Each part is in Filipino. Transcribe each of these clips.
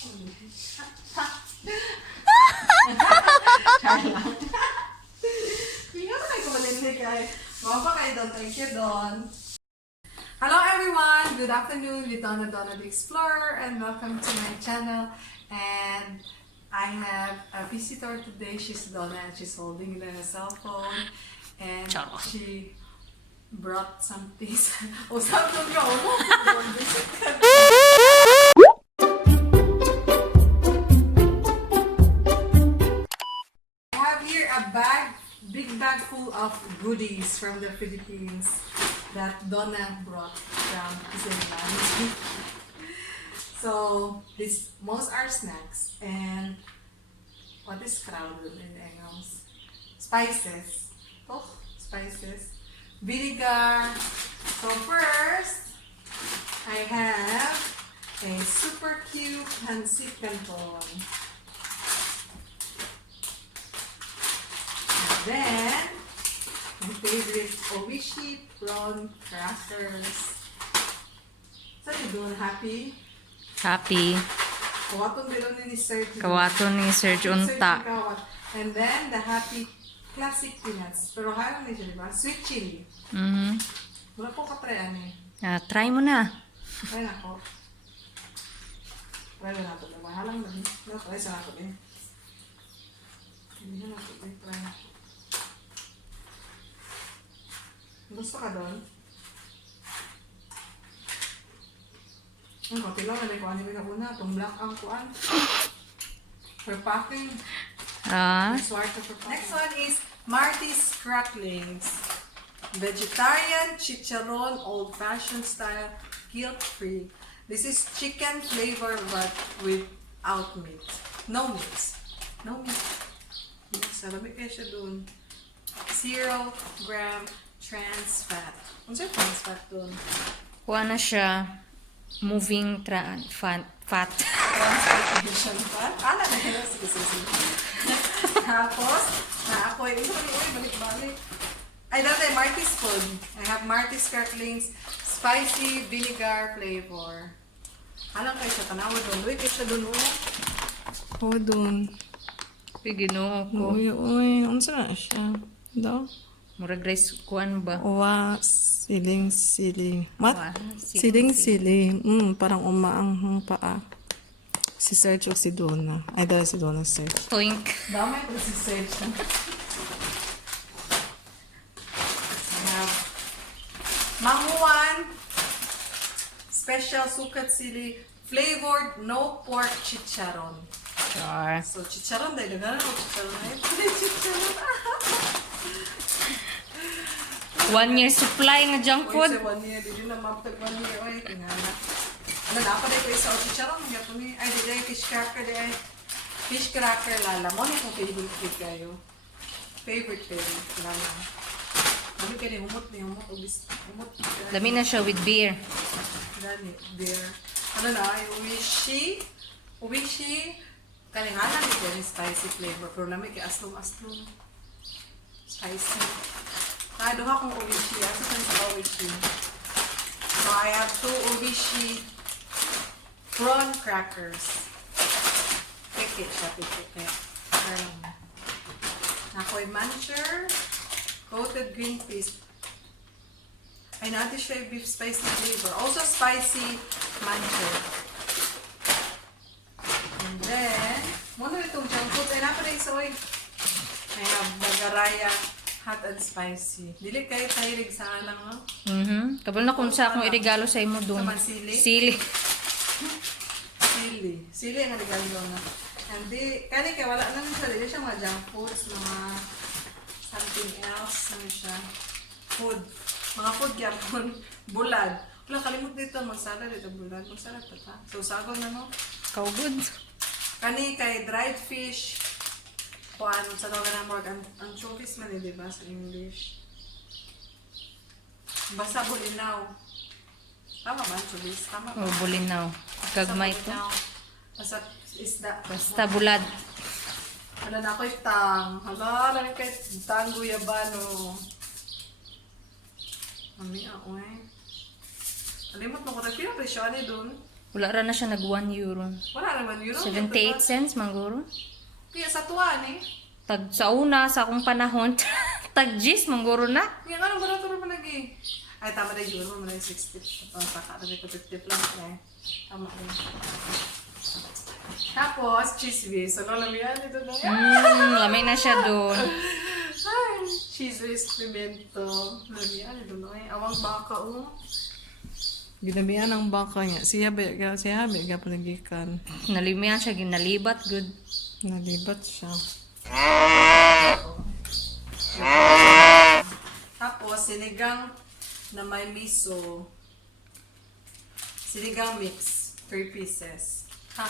Thank you, Don. Hello everyone! Good afternoon with Donna the Explorer and welcome to my channel. And I have a visitor today. She's Donna and she's holding a cell phone. And she brought some things. I have here a big bag full of goodies from the Philippines that Donna brought from Zealand. So most are snacks and what is crowded in English? Spices. Oh, spices. Vinegar. So first, I have a super cute pancit canton. And then, my favorite Oishi prawn crackers. So you doing happy? Happy. Kawaton din ni Serge. Kawaton ni Serge unta. And then the happy classic peanuts. Pero harang din siya, diba? Sweet chili. Wala po ka-tryan eh. Try mo na. Try na ko. Try na ito, diba? Halang lang. Try sa nato eh. Hindi na nato eh. Try na. Gusto ka doon? Ang konti lang, nalay ko anime na una. Itong black ang kuan. For packing. Next one is Marty's Cracklings. Vegetarian chicharon, old-fashioned style, guilt-free. This is chicken flavor but without meat. No meat. No meat. Sabi kayo siya dun. 0 gram trans fat. Ano siya trans fat dun? Kuha na siya. Moving fat. Transformation fat? Ala na yun. Sige. Tapos, ako ay balik-balik. I love the Marty's food. I have Marty's Cracklings, spicy vinegar flavor. Alam kayo siya, tanawa doon. Uy, kayo siya doon. Oo, doon. Ginoo ko. Uy, ano na siya? Daw? Murag rice kuan ba? Siling. What? Siling. Parang umaanghang paa. Si Serge o si Donna. Ay, dahil si Donna, Serge. Toink. Damay ko si Serge. Manguan. Special sukat sili. Flavored no pork chicharon. Sure. So, chicharon dahil nagana ko chicharon na ito. Chicharon. 1 year supply ng junk food. 1 year. Dili na mapatag 1 year. Ay, tingala. Ano na pa dahil ko isa o chicharon. Ay, dili ay fish cracker dahil. Fish cracker lala. Mo na kung favorite food kayo. Favorite lala. Dami kayo ni humot. Humot. Dami na siya with beer. Dami, beer. Ano na, ay Oishi. Kalinganan ni very spicy flavor. Pero lamig kay aslong. Spicy. Duha kong Oishi. Asa ka sa Oishi? So, I have 2 Oishi prawn crackers. Pikit siya. Nakoy muncher. Coated green peas. Ay, natin siya beef spicy flavor. Also spicy muncher. And then, muna itong junk food. Ay, napalit soy. I have Bagaraya hot and spicy. Dili kayo tahilig sa alang, no? Kabal na kung sa akong irigalo sa imo doon. Sa sili? Sili ang regalo na. And di, kani kaya wala naman siya. Dili siya mga junk foods, mga something else. Ano siya? Food. Mga food yapon. Bulad. Wala, kalimut dito. Magsala dito. Bulad. Magsala pa ta. So, sagol na, no? Kaugod. Kani kay dried fish. Kuan sa mga na mga anchovies man di ba sa English. Basta bulinaw. Tama ba anchovies? Tama ba? Bulinaw. Kagmay to. Basta isda. Basta bulad. Ano na ako itang. Hala, lang kay tang guyabano. Mami, oy. Alimot mo ko na pinapresyon eh dun. Wala ra na siya nag 1 euro. Wala naman euro. 78 cents, mangguro. Kaya sa tuwan eh. Tag sa una, sa akong panahon, tag 10, mangguro na. Kaya nga nang barato naman lagi. Ay, tama na yung euro. Muna yung 60. Pagkakatabi ko 50 lang eh. Tama rin. Tapos, cheese whiz. Ano lang yan? Ito na yan. Lamay na siya doon. Ay, cheese whiz pimento. Lamian, ito na eh. Awang baka oh. Ginamihan ang baka niya. Siya ba panagikan. Nalimihan siya, ginalibat, good. Nalibat siya. Tapos, sinigang na may miso. Sinigang mix. 3 pieces. Ha?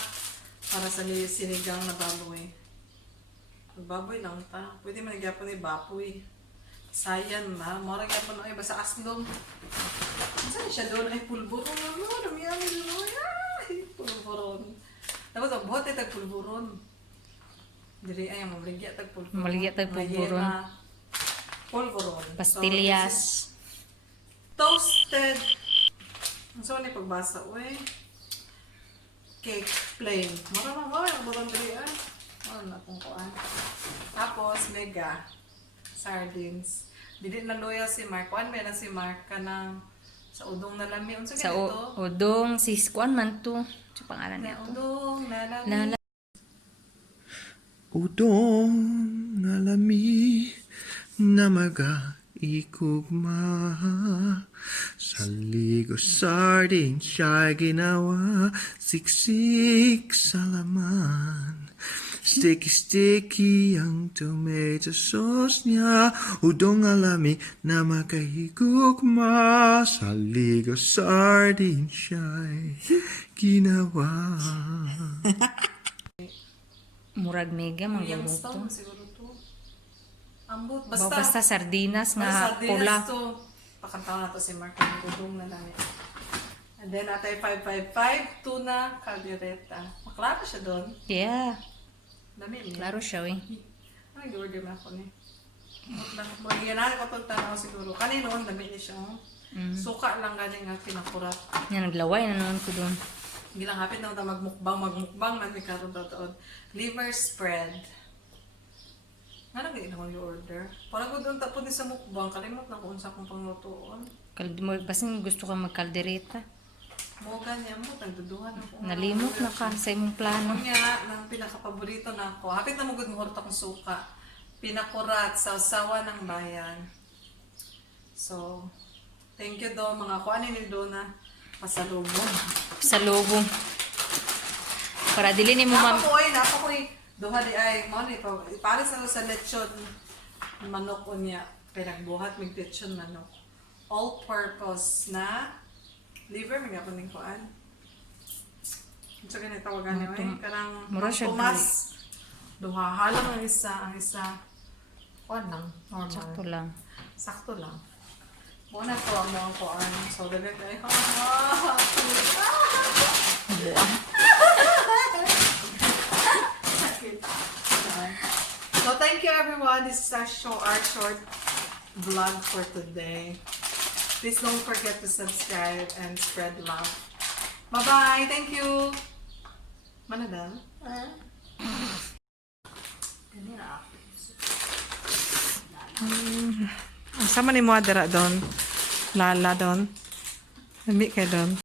Para sa sinigang na baboy. Baboy lang ta. Pwede man nagyapon ni baboy. Sayan ma. Mora gyapon ang iba sa aslom. Saan siya doon? Ay, pulburon. Ano? Namiyami doon. Ay, pulburon. Tapos, ang buhat ay tagpulburon. Diri ay, maligya tagpulburon. Maligya tagpulburon. Mayena. Pulburon. Pastillas. So, toasted. Ang saan ni pagbasa? Uy. Cake plain. Mara, ang butang diri ay. Ano na kung kuan. Tapos, mega. Sardines. Dili na loyal si Mark. Kuan meron si Mark ka ng sa udong na lami. Unsa Sa ganito? udong, sis, kuan man to. Sa pangalan Na niya to. udong na lami. Na, Udong nalami na mag-ikugma sa ligo sardine siya ginawa siksik sa laman. Sticky ang tomato sauce niya. Udong alami na makahigugma sa ligo sardine siya'y ginawa. murag mega, Yung mangguro to. stone siguro to. Ambot. Basta sardinas nga sardinas pula. to. Pakantaw na to si Mark ng udong na lami. And then atay 555 tuna caldereta. Maklaro siya doon. Yeah, Dami niya. klaro siya eh. Ay, order na ako ni. Magiganahan ko itong tanaw siguro. Kanino, dami niya siya. Oh. Suka lang galing nga pinakurat. Yan, naglaway na naman ko doon. Hindi lang hapit na ito magmukbang man may karoon taon. Liver spread. Nga nang ginawa yung order. Parang ko doon tapos din sa mukbang, kalimot na kung sa kong panglutoon. Kasi gusto ka magkaldereta. Moga niya mo, nagduduhan ako. Nalimot na ka sa imong plano. Ano nga, ng pinakapaborito na ako. Hapit na magod mo akong suka. Pinakurat sa usawa ng bayan. So, thank you do mga kuan ni Dona. Pasalubong. Sa lobo. Para dili ni mo Napakoy. Duha di ay, mo ni pares na sa lechon manok unya. Pinagbuhat mig lechon manok. All purpose na liver mga po ning kuan. Ito ganito tawagan niyo eh. Kanang mura siya tumas. Duha halang ang isa. Kuan lang. Normal. sakto lang. Sakto lang. Muna ko ang mga kuan. So, dagat ay, Buang. So, thank you everyone. This is our short vlog for today. Please don't forget to subscribe and spread love. Bye-bye. Thank you. Manadal? Sama ni mo adara doon. Lala doon. Nami kay doon.